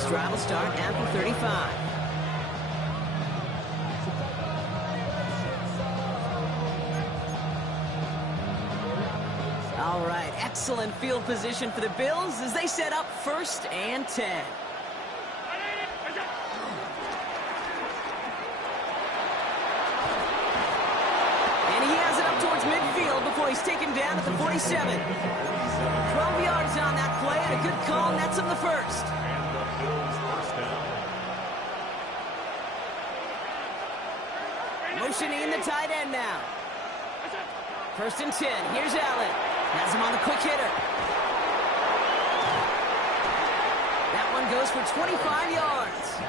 This drive will start after 35. All right, excellent field position for the Bills as they set up 1st and 10. Midfield before he's taken down at the 47. 12 yards on that play, and a good call nets him the first. And the Bills first down. Motioning the tight end now. 1st and 10. Here's Allen. Has him on the quick hitter. That one goes for 25 yards.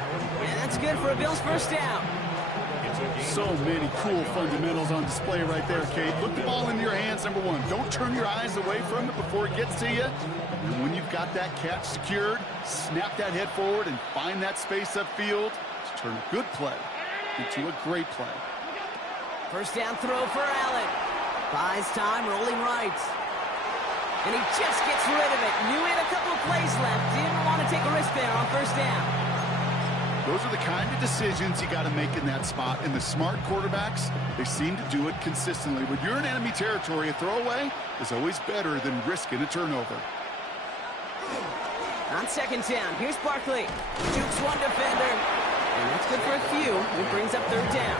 And that's good for a Bills first down. So many cool fundamentals on display right there, Kate. Put the ball into your hands, number one. Don't turn your eyes away from it before it gets to you. And when you've got that catch secured, snap that head forward and find that space upfield to turn a good play into a great play. First down throw for Allen. Buys time, rolling right. And he just gets rid of it. Knew he had a couple of plays left. Didn't want to take a risk there on first down. Those are the kind of decisions you got to make in that spot. And the smart quarterbacks, they seem to do it consistently. When you're in enemy territory, a throwaway is always better than risking a turnover. On 2nd down, here's Barkley. Jukes one defender. And that's good for a few. It brings up 3rd down.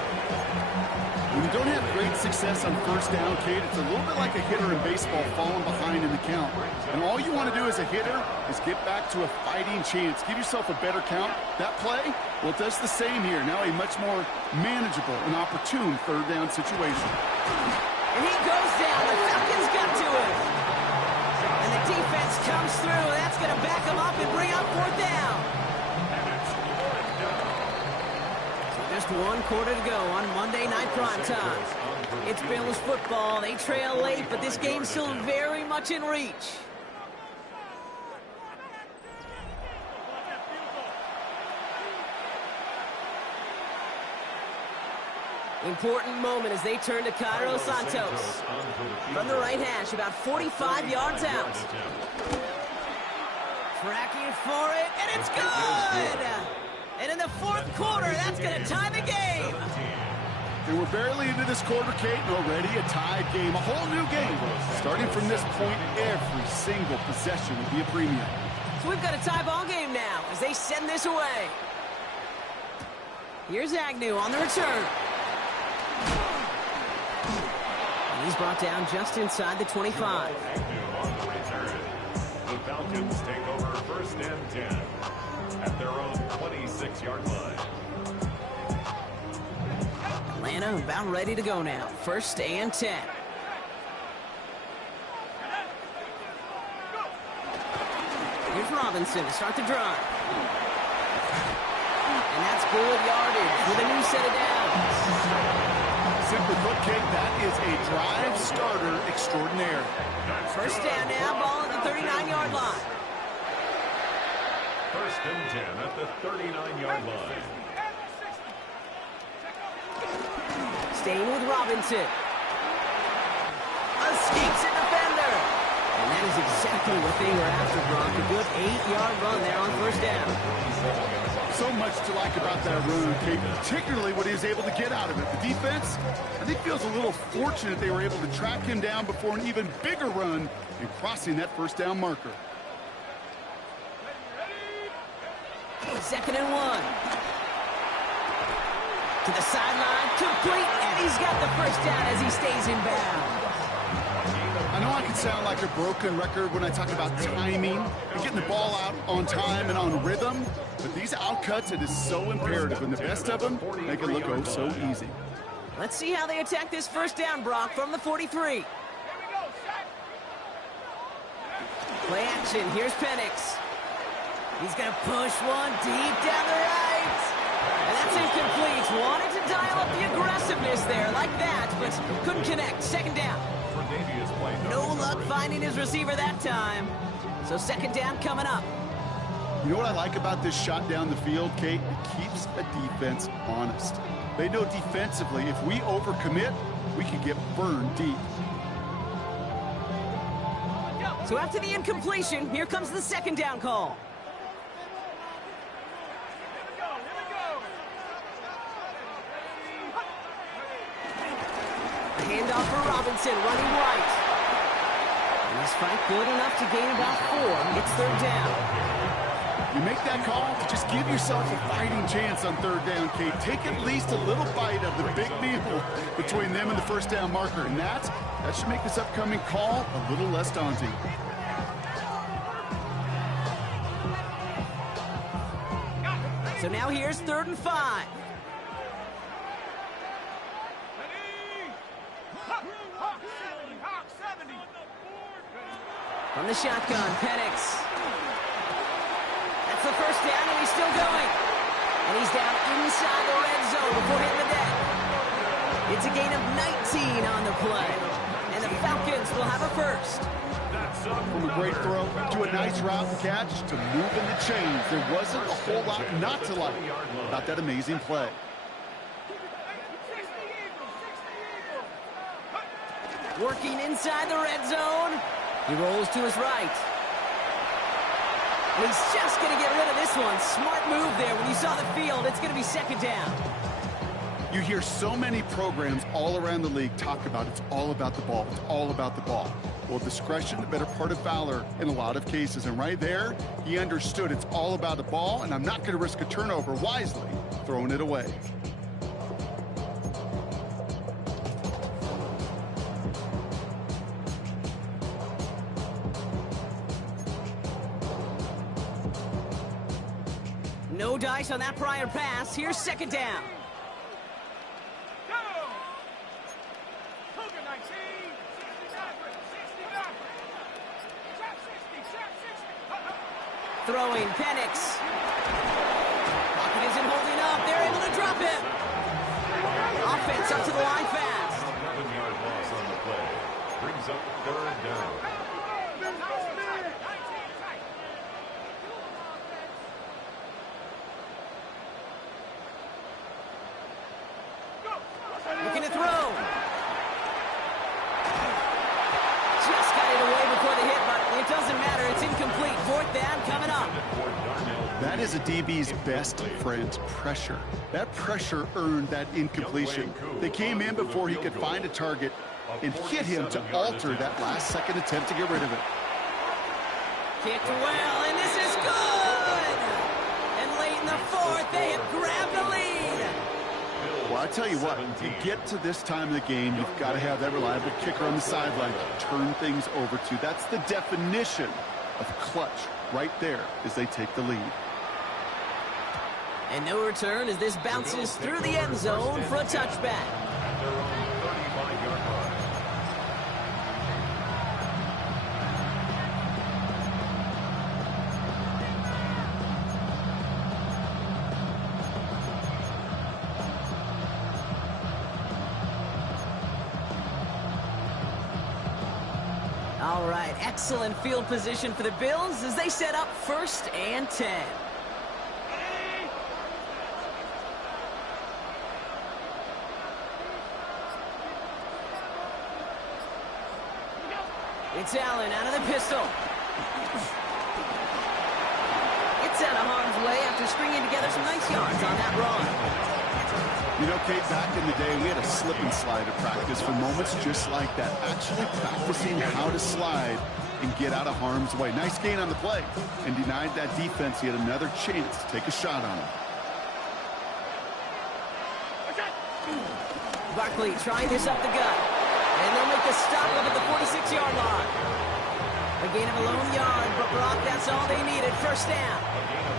When you don't have great success on first down, Kate, it's a little bit like a hitter in baseball falling behind in the count. And all you want to do as a hitter is get back to a fighting chance. Give yourself a better count. That play, well, it does the same here. Now a much more manageable and opportune 3rd down situation. And he goes down. The Falcons got to him. And the defense comes through. That's going to back him up and bring up 4th down. Just 1 quarter to go on Monday Night Primetime. It's Bills football. They trail late, but this game's still very much in reach. Important moment as they turn to Cairo Santos. From the right hash, about 45 yards out. Tracking for it, and it's good! And in the 4th quarter, that's going to tie the game. And we're barely into this quarter, Kate, and already a tied game, a whole new game. Starting from this point, every single possession will be a premium. So we've got a tie ball game now as they send this away. Here's Agnew on the return. And he's brought down just inside the 25. Agnew on the return. The Falcons take over 1st and 10. At their own 26-yard line. Atlanta about ready to go now. 1st and 10. Here's Robinson to start the drive. And that's good yardage with a new set of downs. Simply put, Kate, that is a drive starter extraordinaire. 1st down now, ball at the 39-yard line. 1st and 10 at the 39-yard line. Staying with Robinson. Escapes a defender. And that is exactly what they were after, Brock. A good 8-yard run there on 1st down. So much to like about that run, Kate, particularly what he was able to get out of it. The defense, I think, feels a little fortunate they were able to track him down before an even bigger run and crossing that 1st down marker. 2nd and 1. To the sideline, complete, and he's got the 1st down as he stays in bounds. I know I can sound like a broken record when I talk about timing and getting the ball out on time and on rhythm, but these outcuts, it is so imperative, and the best of them make it look oh so easy. Let's see how they attack this 1st down, Brock, from the 43. Play action, here's Penix. He's going to push one deep down the right. And that's incomplete. Wanted to dial up the aggressiveness there like that, but couldn't connect. 2nd down. No luck finding his receiver that time. So 2nd down coming up. You know what I like about this shot down the field, Kate? It keeps a defense honest. They know defensively, if we overcommit, we can get burned deep. So after the incompletion, here comes the 2nd down call. handoff for Robinson, running right. And is Frank good enough to gain about 4? It's third down. You make that call to just give yourself a fighting chance on third down, Kate. Take at least a little bite of the big meal between them and the first down marker. And that should make this upcoming call a little less daunting. So now here's 3rd and 5. From the shotgun, Penix. That's the first down, and he's still going. And he's down inside the red zone before hitting the deck. It's a gain of 19 on the play. And the Falcons will have a first. From a great throw to a nice route and catch to moving the chains. There wasn't a whole lot not to like about that amazing play. Working inside the red zone. He rolls to his right. And he's just going to get rid of this one. Smart move there. When you saw the field, it's going to be 2nd down. You hear so many programs all around the league talk about it's all about the ball. It's all about the ball. Well, discretion, the better part of valor in a lot of cases. And right there, he understood it's all about the ball, and I'm not going to risk a turnover wisely, throwing it away. No dice on that prior pass. Here's 2nd down. Throwing, Penix. Pocket isn't holding up. They're able to drop him. Offense up to the line fast. 11-yard loss on the play. Brings up 3rd down. Looking to throw. Just got it away before the hit, but it doesn't matter. It's incomplete. 4th down coming up. That is a DB's best friend, pressure. That pressure earned that incompletion. They came in before he could find a target and hit him to alter that last-second attempt to get rid of it. Kicked well, and this is good! And late in the 4th, they have grabbed the lead. Well, I tell you what, you get to this time of the game, you've got to have that reliable kicker on the sideline to turn things over to. That's the definition of clutch right there as they take the lead. And no return as this bounces through the end zone for a touchback. At their own 35-yard line. All right, excellent field position for the Bills as they set up 1st and 10. It's Allen out of the pistol. It's out of harm's way after stringing together some nice yards on that run. You know, Kate, back in the day, we had a slip and slide at practice for moments just like that. Actually practicing how to slide and get out of harm's way. Nice gain on the play and denied that defense. He had another chance to take a shot on him. Barkley trying this up the gut. And they'll make the stop up at the 46-yard line. A gain of a lone yard, but Brock, that's all they needed. 1st down.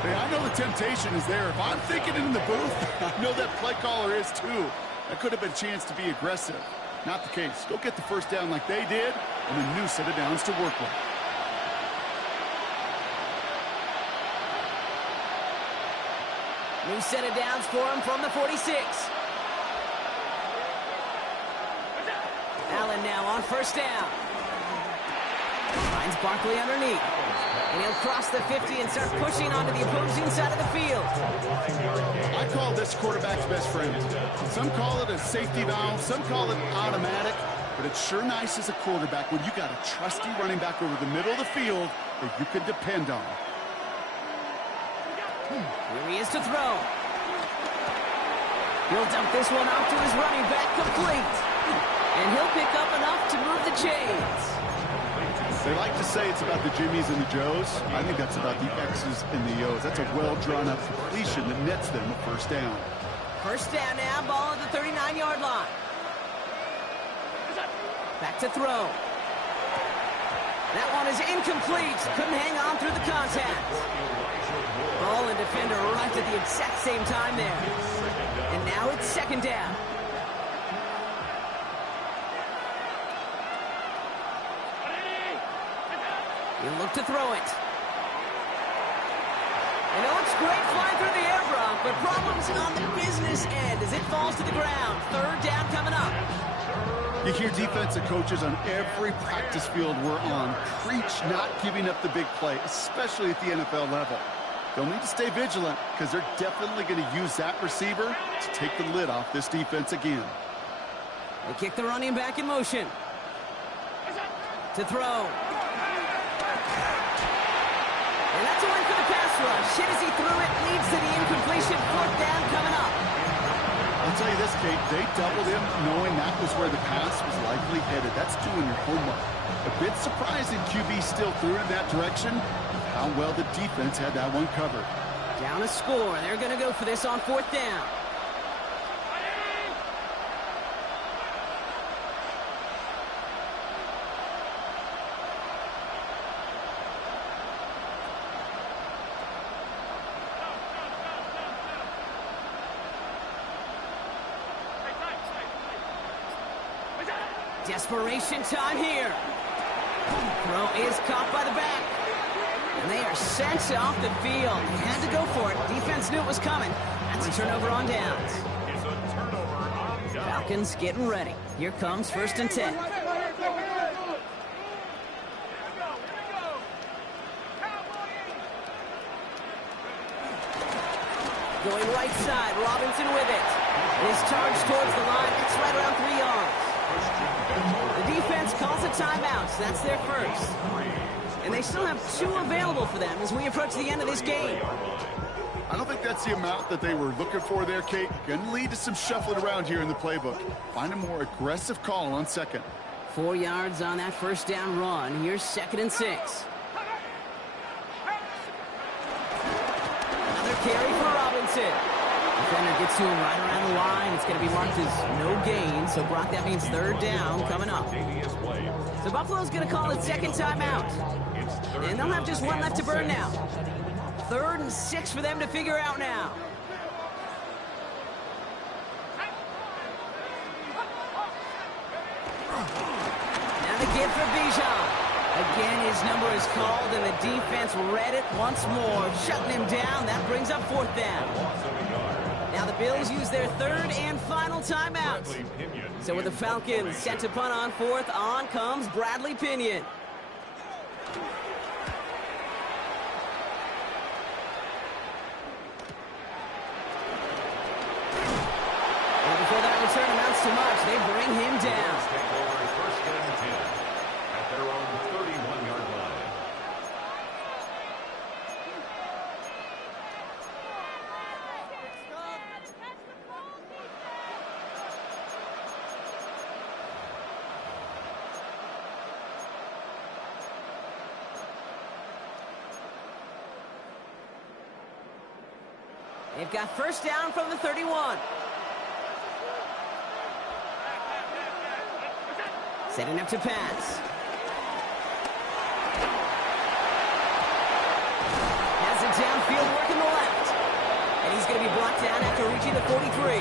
Hey, I know the temptation is there. If I'm thinking in the booth, I know that play caller is too. That could have been a chance to be aggressive. Not the case. Go get the 1st down like they did, and a new set of downs to work with. New set of downs for him from the 46. Allen now on 1st down. Finds Barkley underneath. And he'll cross the 50 and start pushing onto the opposing side of the field. I call this quarterback's best friend. Some call it a safety valve, some call it automatic, but it's sure nice as a quarterback when you got a trusty running back over the middle of the field that you can depend on. Here he is to throw. He'll dump this one off to his running back, complete. And he'll pick up enough to move the chains. They like to say it's about the Jimmies and the Joes. I think that's about the X's and the O's. That's a well-drawn-up completion that nets them a first down. First down now, ball at the 39-yard line. Back to throw. That one is incomplete. Couldn't hang on through the contact. Ball and defender right at the exact same time there. And now it's second down. He'll look to throw it. And it looks great flying through the air, Brock, but problems on the business end as it falls to the ground. Third down coming up. You hear defensive coaches on every practice field we're on preach not giving up the big play, especially at the NFL level. They'll need to stay vigilant because they're definitely going to use that receiver to take the lid off this defense again. They kick the running back in motion. To throw. And that's a win for the pass rush. Hit as he threw it, leads to the incompletion. Fourth down coming up. I'll tell you this, Kate, they doubled him knowing that was where the pass was likely headed. That's doing your homework. A bit surprising QB still threw it in that direction. How well the defense had that one covered. Down a score. They're going to go for this on fourth down. Desperation time here. Throw is caught by the back. And they are sent off the field. They had to go for it. Defense knew it was coming. That's a turnover on downs. It's a turnover on downs. Falcons getting ready. Here comes first and 10. Going right side, Robinson with it. His charge towards the line. It's right around 3 yards. The defense calls a timeout. So that's their first. And they still have 2 available for them as we approach the end of this game. I don't think that's the amount that they were looking for there, Kate. Going to lead to some shuffling around here in the playbook. Find a more aggressive call on second. 4 yards on that first down run. Here's second and 6. Another carry for Robinson. Defender gets to him right around the line. It's going to be marked as no gain. So, Brock, that means third down coming up. So Buffalo's going to call it second timeout. And they'll have just one left to burn now. Third and 6 for them to figure out now. Now the give for Bijan. Again, his number is called, and the defense read it once more, shutting him down. That brings up fourth down. Now the Bills use their third and final timeout. So with the Falcons set to punt on fourth, on comes Bradley Pinion. And before that return amounts to much, they bring him down. First and 10 at their own 31-yard line. They've got first down from the 31. Setting up to pass. Has it downfield, working the left. And he's going to be blocked down after reaching the 43.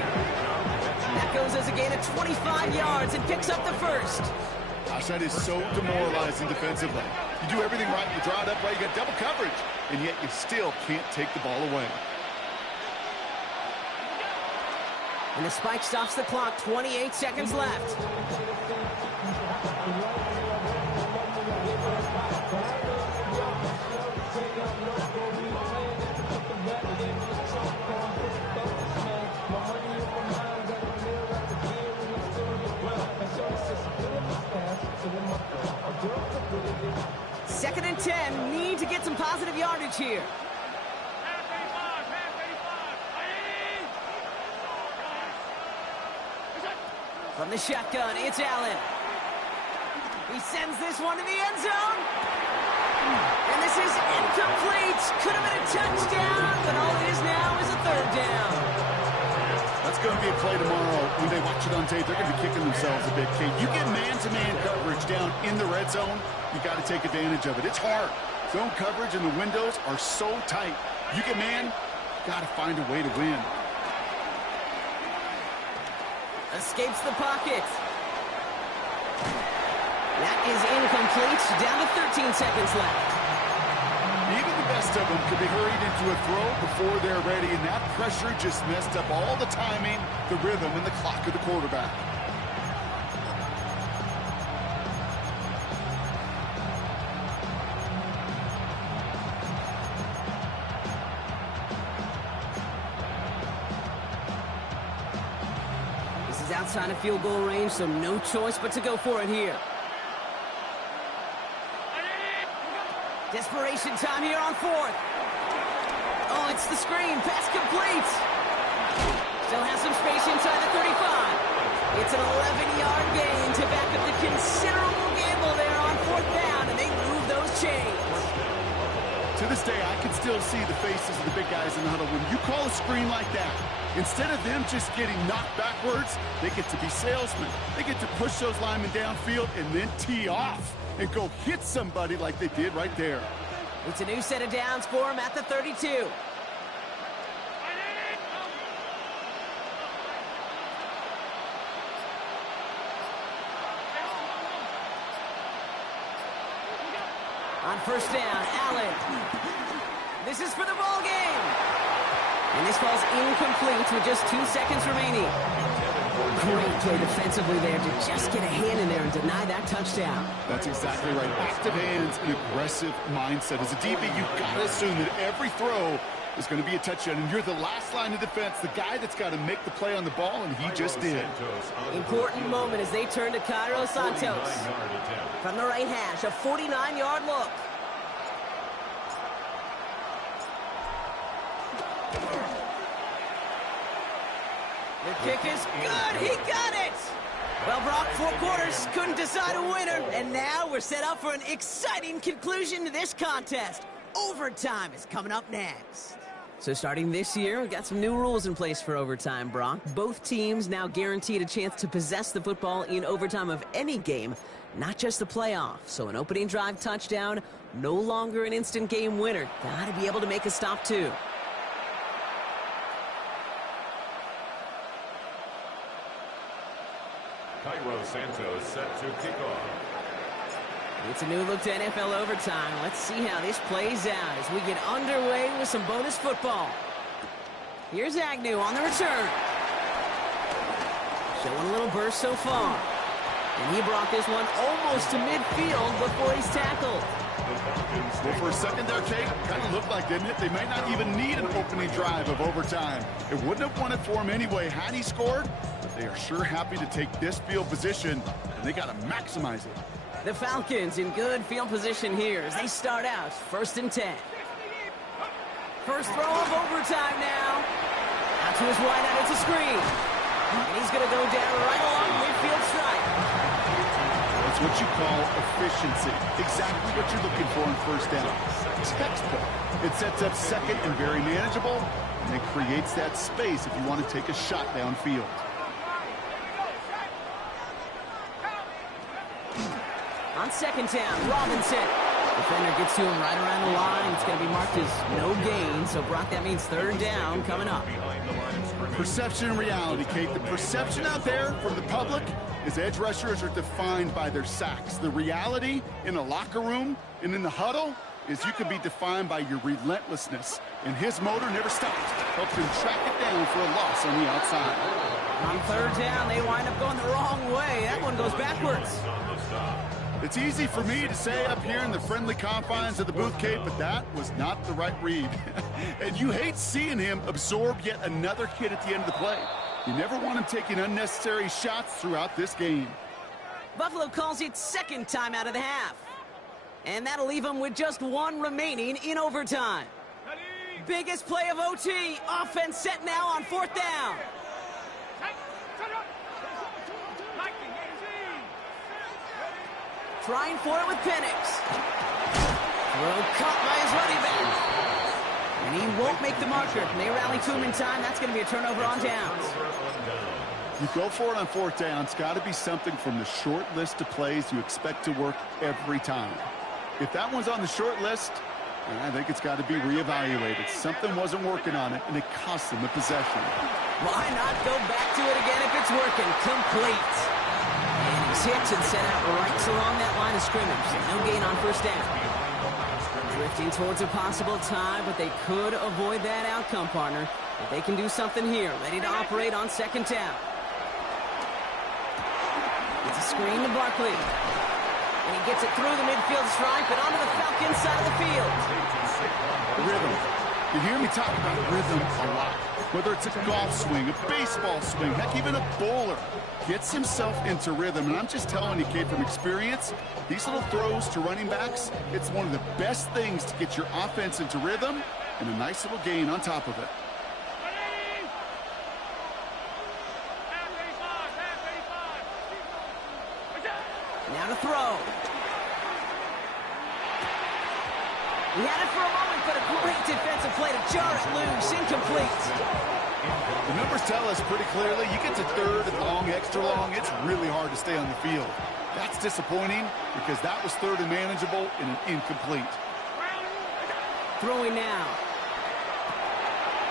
That goes as a gain of 25 yards and picks up the first. Gosh, that is so demoralizing defensively. You do everything right, you draw it up right, you got double coverage, and yet you still can't take the ball away. And the spike stops the clock, 28 seconds left. Second and 10, need to get some positive yardage here. From the shotgun, it's Allen. He sends this one to the end zone. And this is incomplete. Could have been a touchdown, but all it is now is a third down. That's going to be a play tomorrow. When they watch it on tape, they're going to be kicking themselves a bit, Kate. You get man-to-man coverage down in the red zone, you got to take advantage of it. It's hard. Zone coverage and the windows are so tight. You get man, got to find a way to win. Escapes the pocket. That is incomplete. Down to 13 seconds left. Even the best of them could be hurried into a throw before they're ready, and that pressure just messed up all the timing, the rhythm, and the clock of the quarterback. This is outside of field goal range, so no choice but to go for it here. Desperation time here on fourth. Oh, it's the screen. Pass complete. Still has some space inside the 35. It's an 11-yard gain to back up the considerable gamble there on fourth down, and they move those chains. To this day, I can still see the faces of the big guys in the huddle. When you call a screen like that, instead of them just getting knocked backwards, they get to be salesmen. They get to push those linemen downfield and then tee off and go hit somebody like they did right there. It's a new set of downs for him at the 32. On first down, Allen. This is for the ball game. And this ball's incomplete with just 2 seconds remaining. Great play defensively there to just get a hand in there and deny that touchdown. That's exactly right. Active hands and aggressive mindset. As a DB, you've got to assume that every throw is going to be a touchdown, and you're the last line of defense, the guy that's got to make the play on the ball, and he just did. Important moment as they turn to Cairo Santos. From the right hash, a 49-yard look. The kick is good. He got it. Well, Brock, 4 quarters couldn't decide a winner, and now we're set up for an exciting conclusion to this contest. Overtime is coming up next. So starting this year, we've got some new rules in place for overtime, Brock. Both teams now guaranteed a chance to possess the football in overtime of any game, not just the playoff. So an opening drive touchdown, no longer an instant game winner. Gotta be able to make a stop, too. Cairo Santos set to kick off. It's a new look to NFL overtime. Let's see how this plays out as we get underway with some bonus football. Here's Agnew on the return. Showing a little burst so far. And he brought this one almost to midfield before he's tackled. Well, for a second there, Kate, kind of looked like, didn't it? They might not even need an opening drive of overtime. It wouldn't have won it for him anyway had he scored, but they are sure happy to take this field position, and they got to maximize it. The Falcons in good field position here as they start out 1st and 10. First throw of overtime now. Out to his wideout, it's a screen. And he's going to go down right along midfield stripe. That's what you call efficiency. Exactly what you're looking for in first down. Textbook. It sets up second and very manageable, and it creates that space if you want to take a shot downfield. On second down, Robinson. Defender gets to him right around the line. It's going to be marked as no gain. So, Brock, that means 3rd down coming up. Perception and reality, Kate. The perception out there from the public is edge rushers are defined by their sacks. The reality in a locker room and in the huddle is you can be defined by your relentlessness. And his motor never stops. Helps him track it down for a loss on the outside. On 3rd down, they wind up going the wrong way. That one goes backwards. It's easy for me to say up here in the friendly confines of the booth, Kate, but that was not the right read. And you hate seeing him absorb yet another hit at the end of the play. You never want him taking unnecessary shots throughout this game. Buffalo calls it 2nd time out of the half. And that'll leave him with just 1 remaining in overtime. Biggest play of OT. Offense set now on 4th down. Trying for it with Penix. Throw caught by his running back. And he won't make the marker. And they rally to him in time. That's going to be a turnover on downs. You go for it on fourth down. It's got to be something from the short list of plays you expect to work every time. If that one's on the short list, I think it's got to be reevaluated. Something wasn't working on it, and it cost them the possession. Why not go back to it again if it's working? Complete. And he's hit and sent out right along that line of scrimmage. No gain on first down. Drifting towards a possible tie, but they could avoid that outcome, partner. If they can do something here, ready to operate on second down. It's a screen to Barkley. And he gets it through the midfield stripe and onto the Falcons side of the field. Rhythm. You hear me talk about rhythm a lot. Whether it's a golf swing, a baseball swing, heck, even a bowler gets himself into rhythm. And I'm just telling you, Kate, from experience, these little throws to running backs, it's one of the best things to get your offense into rhythm and a nice little gain on top of it. Now to throw. He had it for a moment, but a great defensive play to jar it loose. Incomplete. The numbers tell us pretty clearly, you get to third and long, extra long, it's really hard to stay on the field. That's disappointing because that was third and manageable and an incomplete. Throwing now.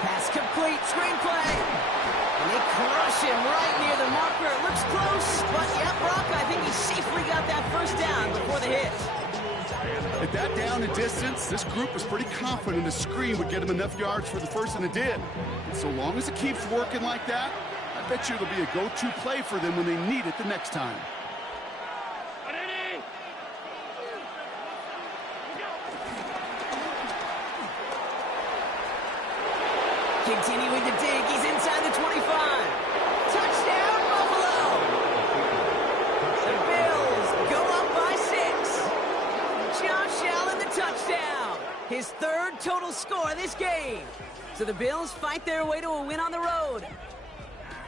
Pass complete. Screenplay. And they crush him right near the marker. It looks close, but yeah, Brock, I think he safely got that first down before the hit. At that down and distance, this group was pretty confident a screen would get him enough yards for the first, and it did. And so long as it keeps working like that, I bet you it'll be a go-to play for them when they need it the next time. Continuing to dig, he's inside the 25. Touchdown, Buffalo! The Bills go up by 6. Josh Allen, the touchdown. His third total score this game. So the Bills fight their way to a win on the road.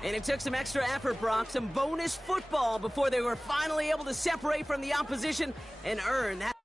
And it took some extra effort, Brock, some bonus football before they were finally able to separate from the opposition and earn that.